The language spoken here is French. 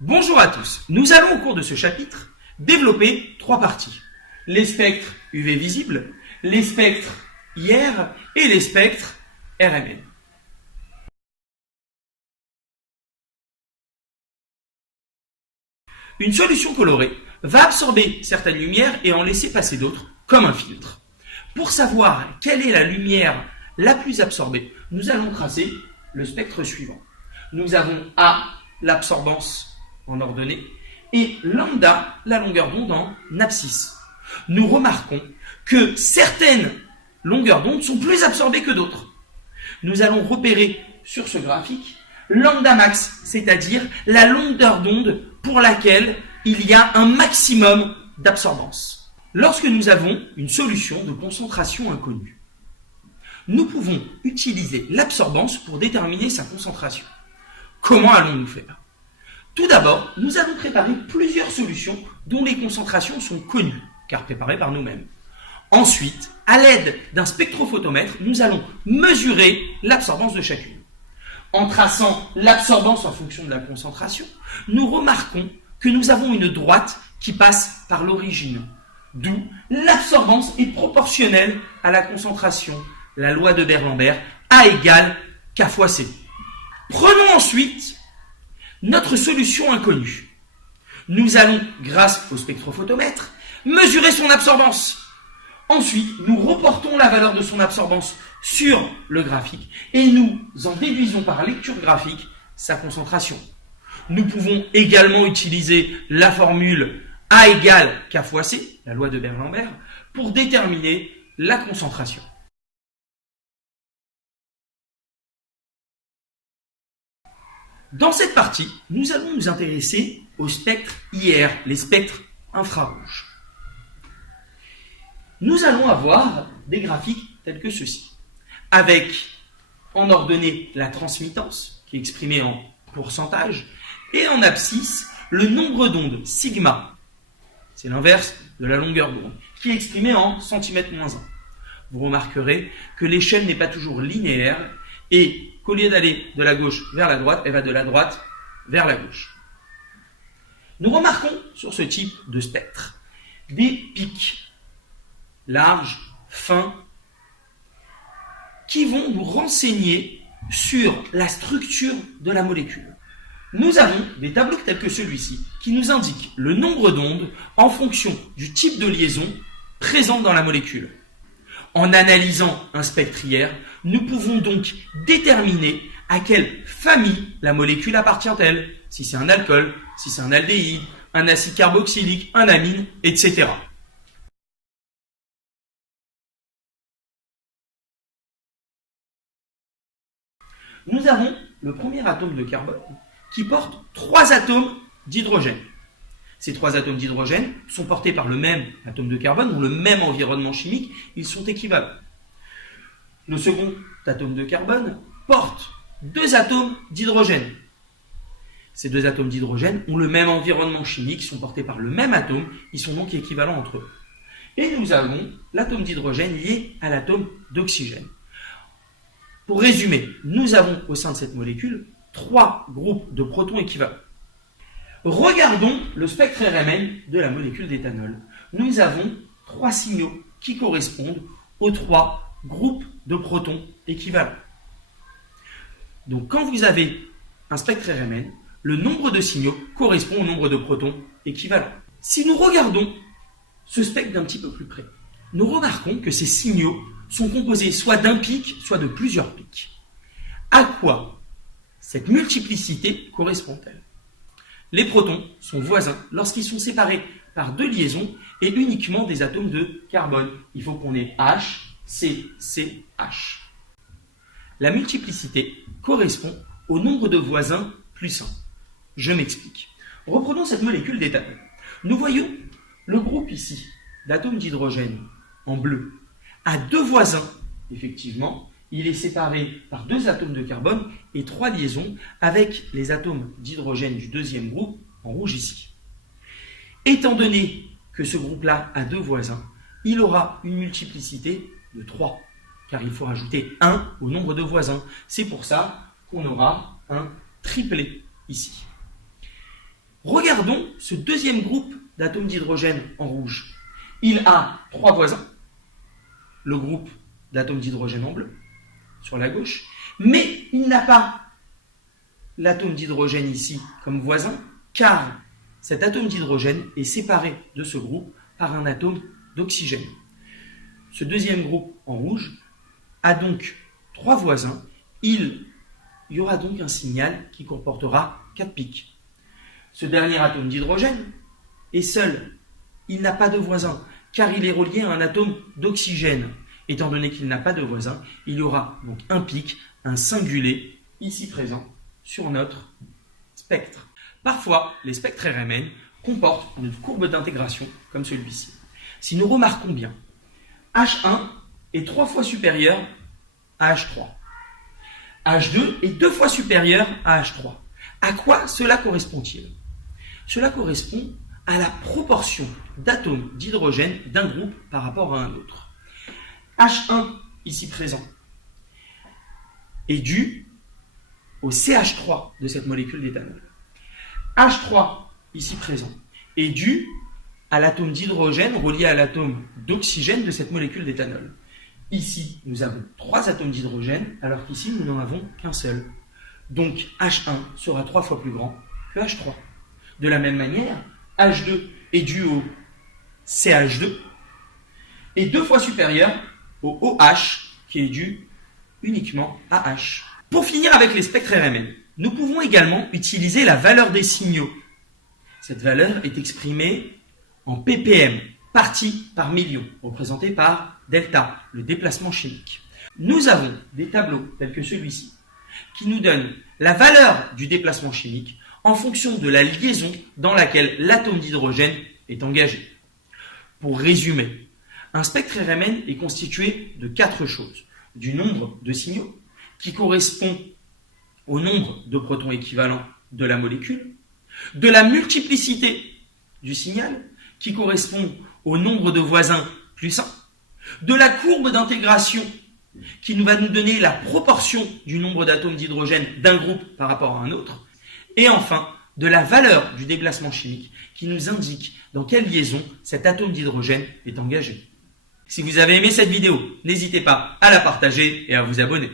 Bonjour à tous, nous allons au cours de ce chapitre développer trois parties. Les spectres UV visibles, les spectres IR et les spectres RMN. Une solution colorée va absorber certaines lumières et en laisser passer d'autres, comme un filtre. Pour savoir quelle est la lumière la plus absorbée, nous allons tracer le spectre suivant. Nous avons A, l'absorbance en ordonnée, et lambda, la longueur d'onde en abscisse. Nous remarquons que certaines longueurs d'onde sont plus absorbées que d'autres. Nous allons repérer sur ce graphique lambda max, c'est-à-dire la longueur d'onde pour laquelle il y a un maximum d'absorbance. Lorsque nous avons une solution de concentration inconnue, nous pouvons utiliser l'absorbance pour déterminer sa concentration. Comment allons-nous faire ? Tout d'abord, nous allons préparer plusieurs solutions dont les concentrations sont connues, car préparées par nous-mêmes. Ensuite, à l'aide d'un spectrophotomètre, nous allons mesurer l'absorbance de chacune. En traçant l'absorbance en fonction de la concentration, nous remarquons que nous avons une droite qui passe par l'origine, d'où l'absorbance est proportionnelle à la concentration. La loi de Beer-Lambert, A égale K fois C. Prenons ensuite notre solution inconnue. Nous allons, grâce au spectrophotomètre, mesurer son absorbance. Ensuite, nous reportons la valeur de son absorbance sur le graphique et nous en déduisons par lecture graphique sa concentration. Nous pouvons également utiliser la formule A égale K fois C, la loi de Beer-Lambert, pour déterminer la concentration. Dans cette partie, nous allons nous intéresser aux spectres IR, les spectres infrarouges. Nous allons avoir des graphiques tels que ceci, avec en ordonnée la transmittance, qui est exprimée en pourcentage, et en abscisse le nombre d'ondes, sigma, c'est l'inverse de la longueur d'onde, qui est exprimée en centimètres-1. Vous remarquerez que l'échelle n'est pas toujours linéaire, et qu'au lieu d'aller de la gauche vers la droite, elle va de la droite vers la gauche. Nous remarquons sur ce type de spectre des pics larges, fins, qui vont nous renseigner sur la structure de la molécule. Nous avons des tableaux tels que celui-ci qui nous indiquent le nombre d'ondes en fonction du type de liaison présente dans la molécule. En analysant un spectre IR, nous pouvons donc déterminer à quelle famille la molécule appartient-elle, si c'est un alcool, si c'est un aldéhyde, un acide carboxylique, un amine, etc. Nous avons le premier atome de carbone qui porte 3 atomes d'hydrogène. Ces 3 atomes d'hydrogène sont portés par le même atome de carbone, ont le même environnement chimique, ils sont équivalents. Le second atome de carbone porte 2 atomes d'hydrogène. Ces 2 atomes d'hydrogène ont le même environnement chimique, sont portés par le même atome, ils sont donc équivalents entre eux. Et nous avons l'atome d'hydrogène lié à l'atome d'oxygène. Pour résumer, nous avons au sein de cette molécule 3 groupes de protons équivalents. Regardons le spectre RMN de la molécule d'éthanol. Nous avons 3 signaux qui correspondent aux 3 groupes de protons équivalents. Donc quand vous avez un spectre RMN, le nombre de signaux correspond au nombre de protons équivalents. Si nous regardons ce spectre d'un petit peu plus près, nous remarquons que ces signaux sont composés soit d'un pic, soit de plusieurs pics. À quoi cette multiplicité correspond-elle ? Les protons sont voisins lorsqu'ils sont séparés par 2 liaisons et uniquement des atomes de carbone. Il faut qu'on ait H, C, C, H. La multiplicité correspond au nombre de voisins plus 1. Je m'explique. Reprenons cette molécule d'éthanol. Nous voyons le groupe ici d'atomes d'hydrogène en bleu a 2 voisins. Effectivement, il est séparé par 2 atomes de carbone et 3 liaisons avec les atomes d'hydrogène du deuxième groupe en rouge ici. Étant donné que ce groupe-là a 2 voisins, il aura une multiplicité de 3, car il faut rajouter 1 au nombre de voisins. C'est pour ça qu'on aura un triplet ici. Regardons ce deuxième groupe d'atomes d'hydrogène en rouge. Il a 3 voisins, le groupe d'atomes d'hydrogène en bleu, sur la gauche, mais il n'a pas l'atome d'hydrogène ici comme voisin, car cet atome d'hydrogène est séparé de ce groupe par un atome d'oxygène. Ce deuxième groupe en rouge a donc 3 voisins. Il y aura donc un signal qui comportera 4 pics. Ce dernier atome d'hydrogène est seul. Il n'a pas de voisin, car il est relié à un atome d'oxygène. Étant donné qu'il n'a pas de voisin, il y aura donc un pic, un singulé, ici présent, sur notre spectre. Parfois, les spectres RMN comportent une courbe d'intégration comme celui-ci. Si nous remarquons bien, H1 est 3 fois supérieur à H3. H2 est 2 fois supérieur à H3. À quoi cela correspond-il? Cela correspond à la proportion d'atomes d'hydrogène d'un groupe par rapport à un autre. H1, ici présent, est dû au CH3 de cette molécule d'éthanol. H3, ici présent, est dû à l'atome d'hydrogène relié à l'atome d'oxygène de cette molécule d'éthanol. Ici, nous avons 3 atomes d'hydrogène, alors qu'ici, nous n'en avons qu'un seul. Donc, H1 sera 3 fois plus grand que H3. De la même manière, H2 est dû au CH2 et 2 fois supérieur au OH, qui est dû uniquement à H. Pour finir avec les spectres RMN, nous pouvons également utiliser la valeur des signaux. Cette valeur est exprimée en ppm, partie par million, représenté par delta, le déplacement chimique. Nous avons des tableaux tels que celui-ci, qui nous donnent la valeur du déplacement chimique en fonction de la liaison dans laquelle l'atome d'hydrogène est engagé. Pour résumer, un spectre RMN est constitué de 4 choses. Du nombre de signaux, qui correspond au nombre de protons équivalents de la molécule, de la multiplicité du signal, qui correspond au nombre de voisins plus 1, de la courbe d'intégration, qui va nous donner la proportion du nombre d'atomes d'hydrogène d'un groupe par rapport à un autre, et enfin, de la valeur du déplacement chimique, qui nous indique dans quelle liaison cet atome d'hydrogène est engagé. Si vous avez aimé cette vidéo, n'hésitez pas à la partager et à vous abonner.